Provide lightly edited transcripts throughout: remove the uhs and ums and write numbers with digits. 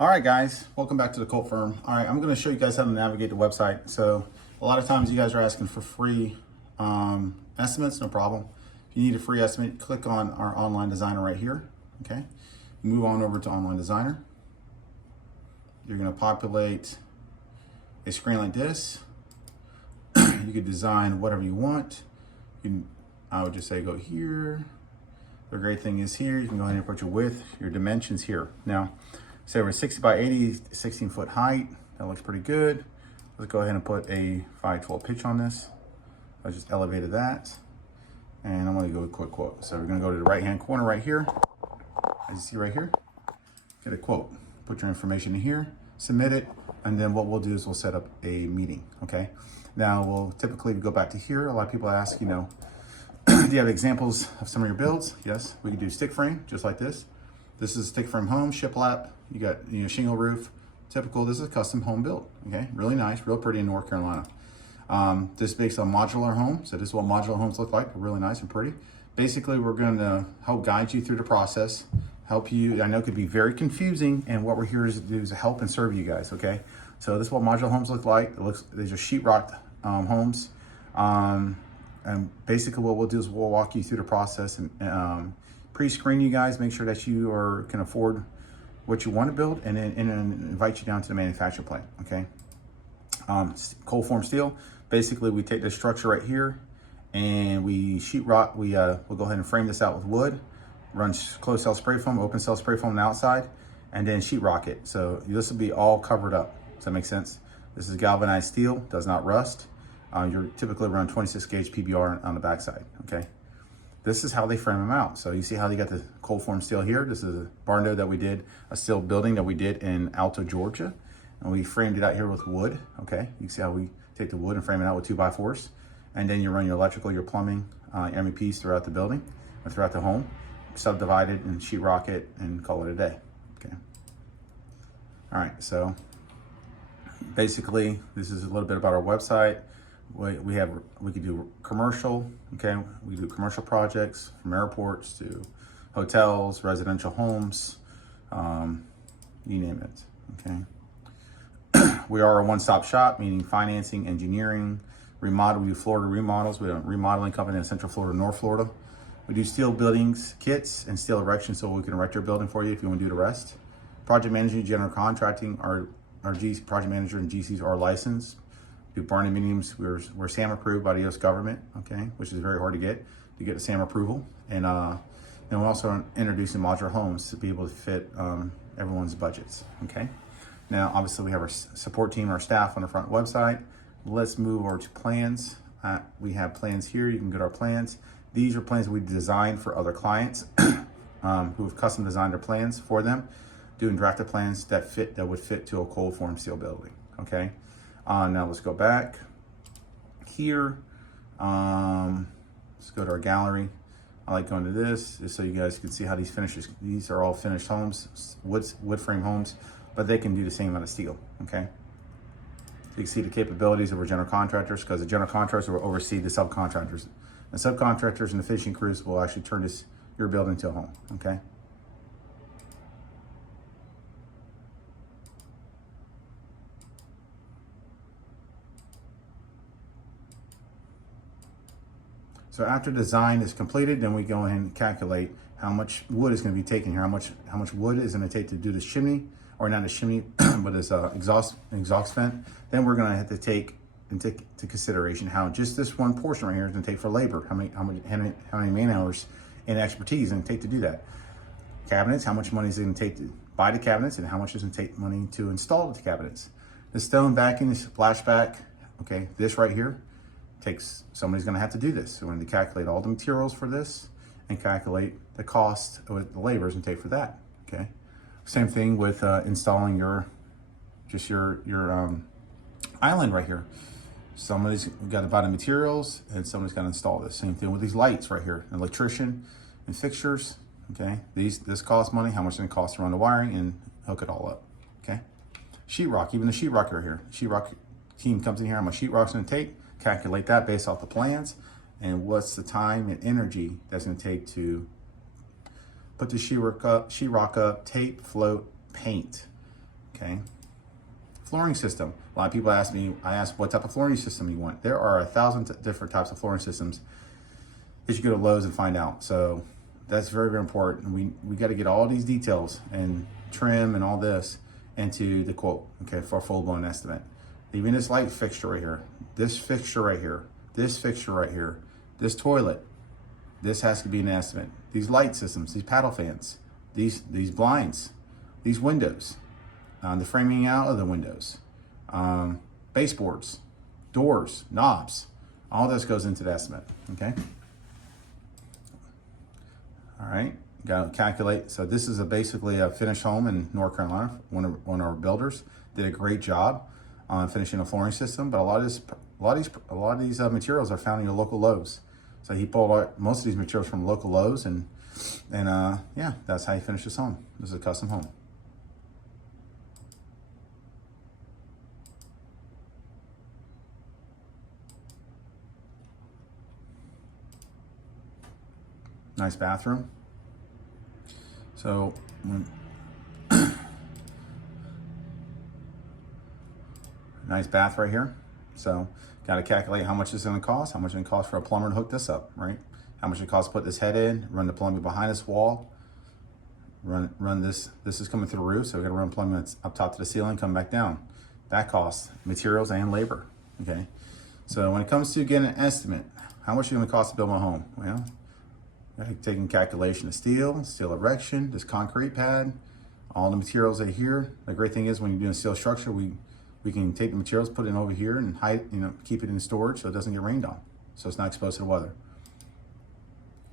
All right, guys, welcome back to the Cult Firm. All right, I'm going to show you guys how to navigate the website. So a lot of times you guys are asking for free estimates, no problem. If you need a free estimate, click on our online designer right here, okay? Move on over to online designer. You're going to populate a screen like this. You could design whatever you want. I would just say go here. The great thing is here, you can go ahead and put your width, your dimensions here. Now, say we're 60 by 80, 16 foot height. That looks pretty good. Let's go ahead and put a 512 pitch on this. I just elevated that. And I'm gonna go with quick quote. So we're gonna go to the right-hand corner right here. As you see right here, get a quote. Put your information in here, submit it, and then what we'll do is we'll set up a meeting, okay? Now we'll typically go back to here. A lot of people ask, do you have examples of some of your builds? Yes, we can do stick frame, just like this. This is a stick frame home, shiplap. You got shingle roof, typical. This is a custom home build, okay? Really nice, real pretty in North Carolina. This is based on modular home. So this is what modular homes look like, really nice and pretty. Basically, we're gonna help guide you through the process, help you. I know it could be very confusing, and what we're here to do is help and serve you guys, okay? So this is what modular homes look like. These are sheetrock homes. And basically what we'll do is we'll walk you through the process and pre-screen you guys, make sure that you can afford what you want to build, and then invite you down to the manufacturing plant, okay? Cold form steel, basically we take this structure right here and we sheetrock, we'll go ahead and frame this out with wood, run closed cell spray foam, open cell spray foam on the outside, and then sheetrock it. So this will be all covered up. Does that make sense? This is galvanized steel, does not rust. You're typically around 26 gauge PBR on the backside, okay? This is how they frame them out. So you see how they got the cold form steel here? This is a barn door that we did, a steel building that we did in Alto, Georgia. And we framed it out here with wood, okay? You can see how we take the wood and frame it out with 2x4s. And then you run your electrical, your plumbing, MEPs throughout the building, or throughout the home, subdivide it and sheetrock it and call it a day, okay? All right, so basically this is a little bit about our website. We could do commercial, okay? We do commercial projects from airports to hotels, residential homes, you name it, okay? We are a one-stop shop, meaning financing, engineering, remodel. We do Florida remodels. We have a remodeling company in Central Florida, North Florida. We do steel buildings, kits, and steel erection, so we can erect your building for you if you want to do the rest. Project management, general contracting, our project manager and GCs are licensed. Do barndominiums. We're SAM approved by the U.S. government, okay, which is very hard to get the SAM approval. And then we're also introducing modular homes to be able to fit everyone's budgets, okay. Now, obviously, we have our support team, our staff on the front website. Let's move over to plans. We have plans here. You can get our plans. These are plans we designed for other clients who have custom designed their plans for them, doing drafted plans that would fit to a cold form steel building, okay. Now let's go back here. Let's go to our gallery. I like going to this just so you guys can see how these are all finished homes, wood frame homes, but they can do the same amount of steel, okay? So you can see the capabilities of our general contractors, because the general contractors will oversee the subcontractors. The subcontractors and the finishing crews will actually turn your building into a home, okay? So after design is completed, then we go ahead and calculate how much wood is going to be taken here, how much wood is going to take to do this chimney, or not a chimney, but this exhaust vent. Then we're going to have to take into consideration how just this one portion right here is going to take for labor, how many man hours and expertise is going to take to do that. Cabinets, how much money is it going to take to buy the cabinets, and how much is it going to take money to install the cabinets. The stone backing, this splashback, okay, this right here. Somebody's going to have to do this. So we're going to calculate all the materials for this and calculate the cost of the labor is going to take for that, okay? Same thing with installing your island right here. Somebody's got to buy the materials and somebody's got to install this. Same thing with these lights right here, an electrician and fixtures, okay? This costs money, how much it's going to cost to run the wiring and hook it all up, okay? Sheetrock, even the sheetrock right here. Sheetrock team comes in here, how much sheetrock's going to take. Calculate that based off the plans and what's the time and energy that's going to take to put the sheetrock up, tape, float, paint. okay? Flooring system. A lot of people ask me, I ask what type of flooring system you want. There are 1,000 different types of flooring systems that you go to Lowe's and find out. So that's very, very important. We got to get all these details and trim and all this into the quote, okay, for a full-blown estimate. Even this light fixture right here, this fixture right here, this fixture right here, this toilet, this has to be an estimate. These light systems, these paddle fans, these blinds, these windows, the framing out of the windows, baseboards, doors, knobs, all this goes into the estimate, okay? All right, got to calculate. So this is basically a finished home in North Carolina. One of our builders did a great job on finishing a flooring system, but a lot of these materials are found in your local Lowe's. So he pulled out most of these materials from local Lowe's, and yeah, that's how he finished his home. This is a custom home. Nice bathroom. So nice bath right here. So got to calculate how much it's going to cost, how much it's going to cost for a plumber to hook this up, right? How much it costs to put this head in, run the plumbing behind this wall, run this. This is coming through the roof, so we got to run plumbing that's up top to the ceiling, come back down. That costs materials and labor, okay? So when it comes to getting an estimate, how much is it going to cost to build my home? Well, taking calculation of steel erection, this concrete pad, all the materials are here. The great thing is when you're doing steel structure, we can take the materials, put it in over here and hide, keep it in storage so it doesn't get rained on. So it's not exposed to the weather.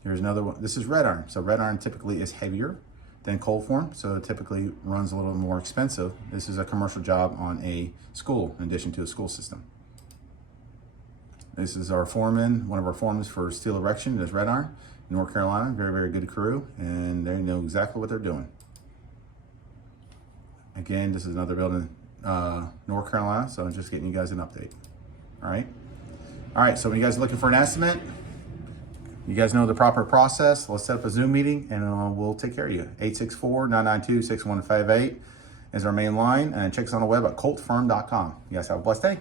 Here's another one. This is red iron. So red iron typically is heavier than cold form, so it typically runs a little more expensive. This is a commercial job on a school, in addition to a school system. This is our foreman, one of our foremen for steel erection, is red iron. North Carolina, very, very good crew, and they know exactly what they're doing. Again, this is another building, North Carolina, so I'm just getting you guys an update. All right, so when you guys are looking for an estimate, you guys know the proper process. Let's set up a Zoom meeting, and we'll take care of you. 864-992-6158 is our main line, and check us on the web at coltfirm.com. You guys have a blessed day.